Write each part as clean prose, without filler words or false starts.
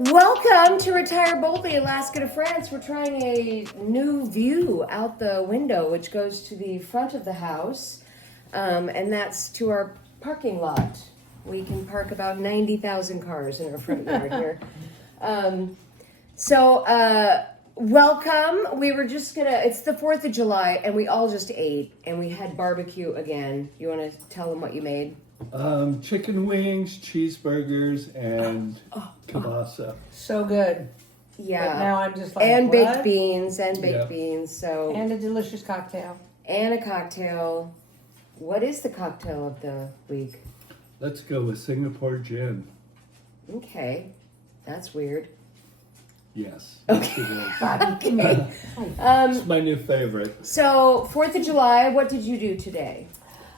Welcome to Retire Boldly, Alaska to France. We're trying a new view out the window, which goes to the front of the house, and that's to our parking lot. We can park about 90,000 cars in our front yard here. Welcome. We were just it's the 4th of July, and we all just ate, and we had barbecue again. You want to tell them what you made? Chicken wings, cheeseburgers, and kielbasa. So good. Yeah. But now I'm just like, and what? baked beans, So And a delicious cocktail. and a cocktail. What is the cocktail of the week? Let's go with Singapore gin. Okay, that's weird. Yes. Okay. It's my new favorite. So 4th of July, what did you do today?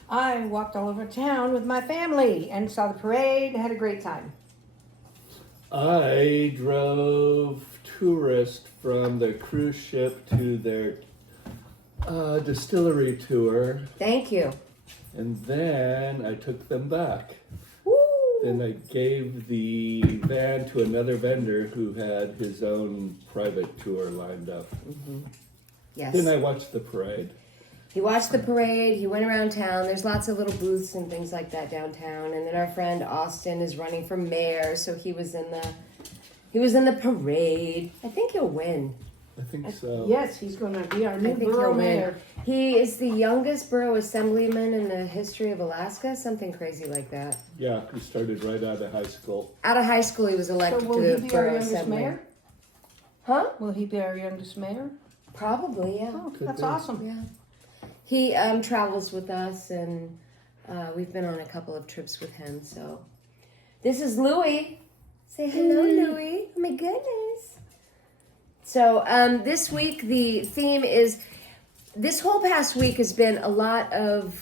I walked all over town with my family and saw the parade, had a great time. I drove tourists from the cruise ship to their distillery tour, Thank you. and then I took them back. Woo. Then I gave the van to another vendor who had his own private tour lined up. Yes. Then I watched the parade. He watched the parade. He went around town. There's lots of little booths and things like that downtown. And then our friend Austin is running for mayor, so he was in the parade. I think he'll win. I think so. Yes, he's going to be our I new think borough he'll win. mayor. He is the youngest borough assemblyman in the history of Alaska, something crazy like that. Yeah, he started right out of high school. Out of high school, he was elected So will to he the be our borough youngest assembly. mayor? Huh? Will he be our youngest mayor? Probably, yeah. Oh, Could that's be. awesome. Yeah. He travels with us, and we've been on a couple of trips with him. So this is Louie. Say hello, Louie. Oh my goodness. So this week the theme is, this whole past week has been a lot of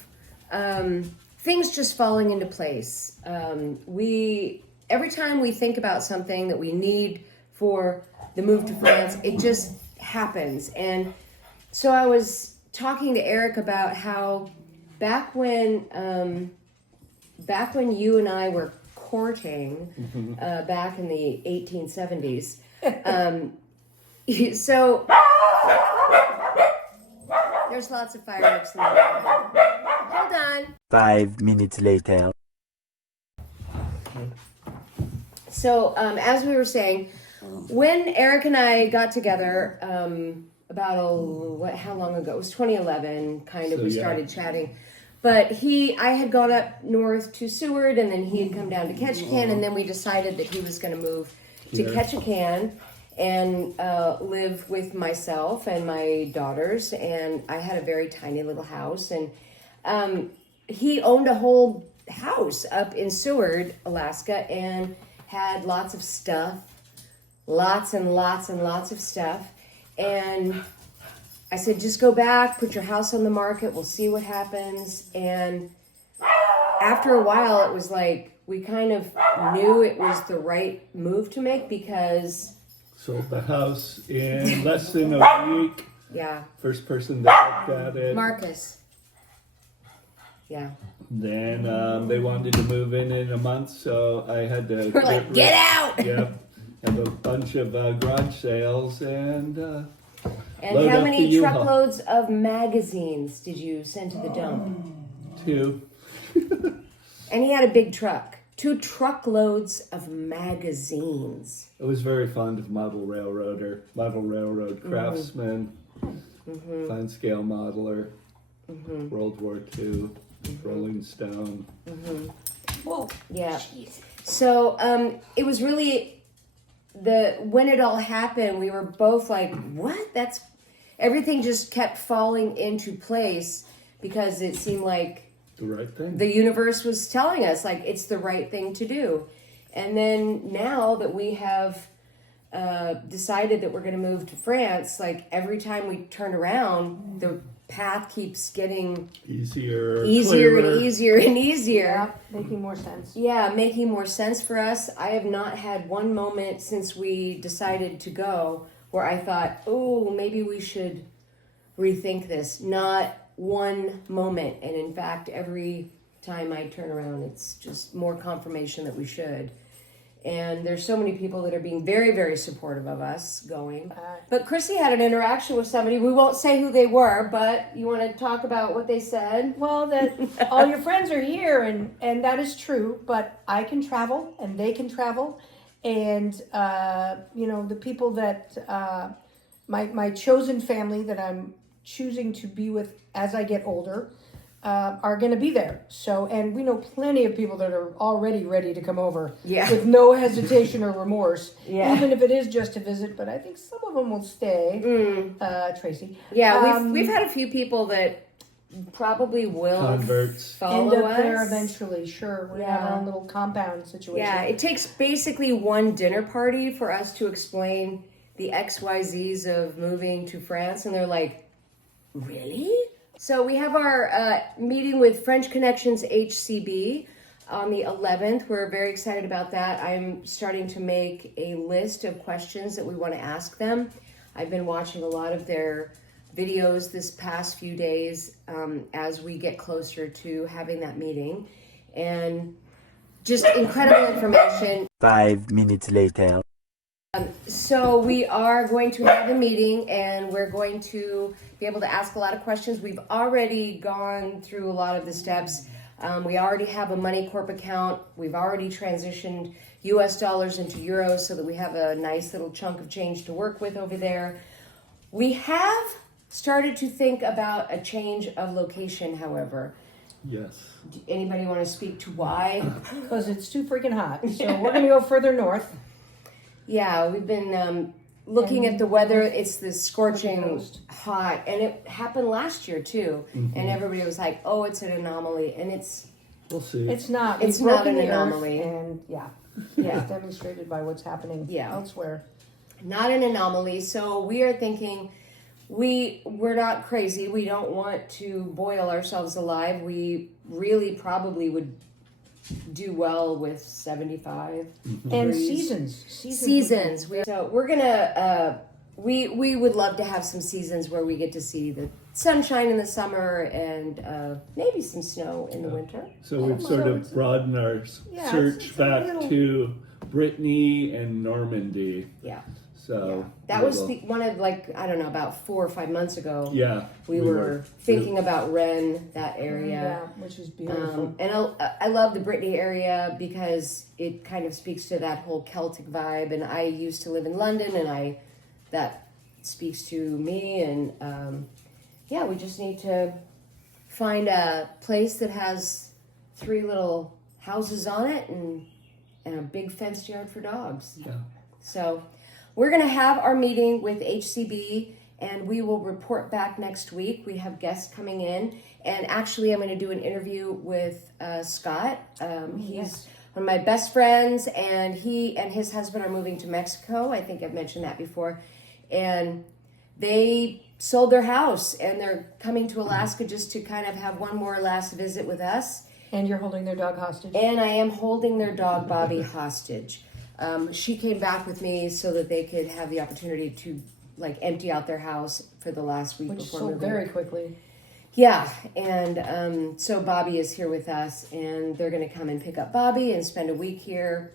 things just falling into place. Every time we think about something that we need for the move to France, it just happens. And so I was talking to Eric about how back when you and I were courting back in the 1870s, so there's lots of fireworks in the background. Hold on. 5 minutes later. So as we were saying, when Eric and I got together about how long ago? It was 2011. We started chatting. But I had gone up north to Seward, and then he had come down to Ketchikan, and then we decided that he was going to move to Ketchikan and live with myself and my daughters. And I had a very tiny little house, and he owned a whole house up in Seward, Alaska, and had lots of stuff, lots and lots and lots of stuff. And I said, just go back, put your house on the market, we'll see what happens. And after a while, it was like we kind of knew it was the right move to make, because Sold the house in less than a week. yeah, First person that looked at it. Marcus. Yeah. Then they wanted to move in a month, so I had to. We're like, get out! Yeah, have a bunch of garage sales and. And Load how up many the U-Haul. truckloads of magazines did you send to the dump? 2. And he had a big truck. 2 truckloads of magazines. I was very fond of model railroad craftsman, fine scale modeler, World War II, Rolling Stone. Whoa. Yeah. So it was really when it all happened, we were both like, what? Everything just kept falling into place, because it seemed like The right thing. the universe was telling us, like, it's the right thing to do. And then now that we have decided that we're going to move to France, like, every time we turn around, the path keeps getting Easier easier and easier and easier. Yeah, making more sense. Yeah, making more sense for us. I have not had one moment since we decided to go where I thought, oh, maybe we should rethink this. Not one moment. And in fact, every time I turn around, it's just more confirmation that we should. And there's so many people that are being very, very supportive of us going. But Chrissy had an interaction with somebody. We won't say who they were, but you want to talk about what they said? Well, that all your friends are here, and that is true. But I can travel, and they can travel, and the people that my chosen family that I'm choosing to be with as I get older are going to be there. So, and we know plenty of people that are already ready to come over with no hesitation or remorse, even if it is just a visit. But I think some of them will stay. Tracy. Yeah, we've had a few people that probably will converts follow end up us there eventually. Sure, we have our own little compound situation. Yeah, it takes basically one dinner party for us to explain the XYZs of moving to France, and they're like, really? So we have our meeting with French Connections HCB on the 11th. We're very excited about that. I'm starting to make a list of questions that we want to ask them. I've been watching a lot of their videos this past few days as we get closer to having that meeting. And just incredible information. 5 minutes later. So we are going to have a meeting, and we're going to be able to ask a lot of questions. We've already gone through a lot of the steps. We already have a Money Corp account. We've already transitioned US dollars into euros so that we have a nice little chunk of change to work with over there. We have started to think about a change of location, however. Yes. Anybody want to speak to why? Because it's too freaking hot. So we're going to go further north. Yeah, we've been looking at the weather. It's this scorching hot, and it happened last year too. And everybody was like, "Oh, it's an anomaly," and we'll see. It's not. It's not an anomaly, and it's demonstrated by what's happening elsewhere. Not an anomaly. So we are thinking, we're not crazy. We don't want to boil ourselves alive. We really probably would do well with 75 and seasons. So we're gonna we would love to have some seasons where we get to see the sunshine in the summer and maybe some snow in the winter. So we've sort of broadened our search back to Brittany and Normandy. Yeah. So that was one of about 4 or 5 months ago. Yeah, we were thinking about Rennes, that area, which is beautiful. And I love the Brittany area because it kind of speaks to that whole Celtic vibe. And I used to live in London, and that speaks to me. And we just need to find a place that has 3 little houses on it and a big fenced yard for dogs. Yeah. So we're going to have our meeting with HCB, and we will report back next week. We have guests coming in, and actually I'm going to do an interview with Scott. He's one of my best friends, and he and his husband are moving to Mexico. I think I've mentioned that before. And they sold their house, and they're coming to Alaska just to kind of have one more last visit with us. And you're holding their dog hostage. And I am holding their dog, Bobby, hostage. She came back with me so that they could have the opportunity to empty out their house for the last week before moving. Very quickly. Yeah, and so Bobby is here with us, and they're going to come and pick up Bobby and spend a week here,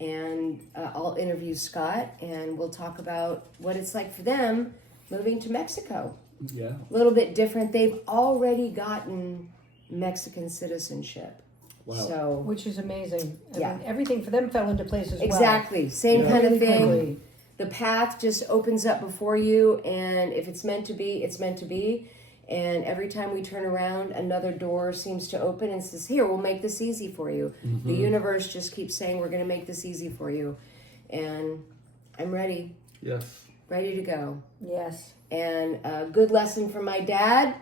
and I'll interview Scott, and we'll talk about what it's like for them moving to Mexico. Yeah. A little bit different. They've already gotten Mexican citizenship. Wow. So, which is amazing. I mean, everything for them fell into place as well. Exactly. Same kind of thing. Quickly. The path just opens up before you, and if it's meant to be, it's meant to be. And every time we turn around, another door seems to open and says, "Here, we'll make this easy for you." The universe just keeps saying, "We're going to make this easy for you." And I'm ready. Yes. Ready to go. Yes. And a good lesson from my dad.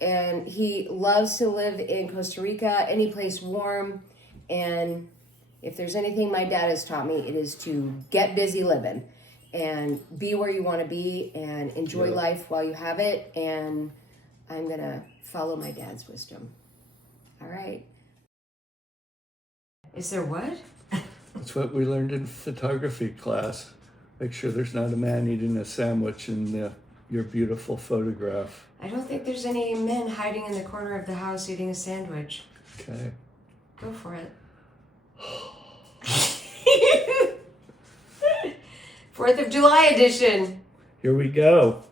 And he loves to live in Costa Rica, any place warm. And if there's anything my dad has taught me, it is to get busy living and be where you want to be and enjoy life while you have it. And I'm going to follow my dad's wisdom. All right. Is there what? That's what we learned in photography class. Make sure there's not a man eating a sandwich in your beautiful photograph. I don't think there's any men hiding in the corner of the house eating a sandwich. Okay. Go for it. 4th of July edition. Here we go.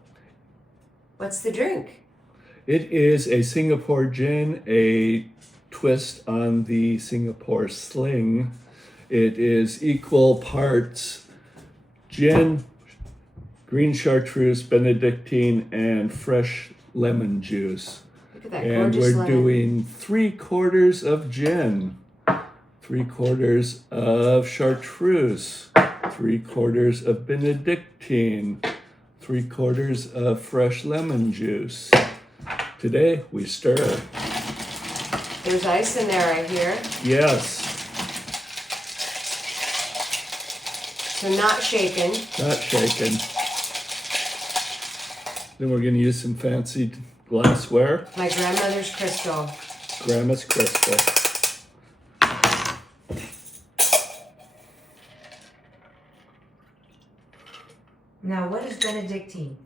What's the drink? It is a Singapore gin, a twist on the Singapore sling. It is equal parts gin, green chartreuse, Bénédictine, and fresh lemon juice. Look at that And gorgeous we're lemon. doing 3/4 of gin, 3/4 of chartreuse, 3/4 of Bénédictine, 3/4 of fresh lemon juice. Today we stir. There's ice in there, I hear. Yes, So not shaken. not shaken. Then we're going to use some fancy glassware. My grandmother's crystal. Grandma's crystal. Now, what is Benedictine?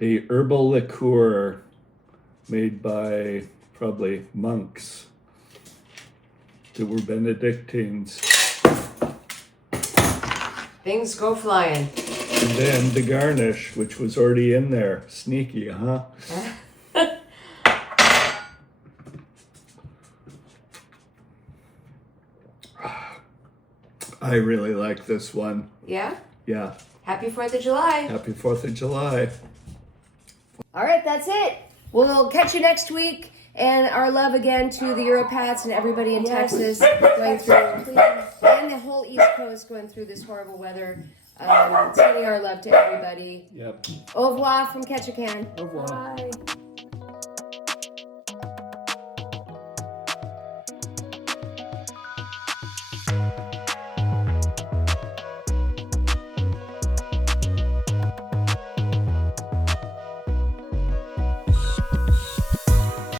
A herbal liqueur made by probably monks that were Benedictines. Things go flying. And then the garnish, which was already in there. Sneaky, huh? I really like this one. Yeah? Yeah. Happy 4th of July. Happy 4th of July. All right, that's it. We'll catch you next week. And our love again to the Europats and everybody in Texas going through, and the whole East Coast going through this horrible weather. Sending our love to everybody. Yep. Au revoir from Ketchikan. Au revoir. Bye.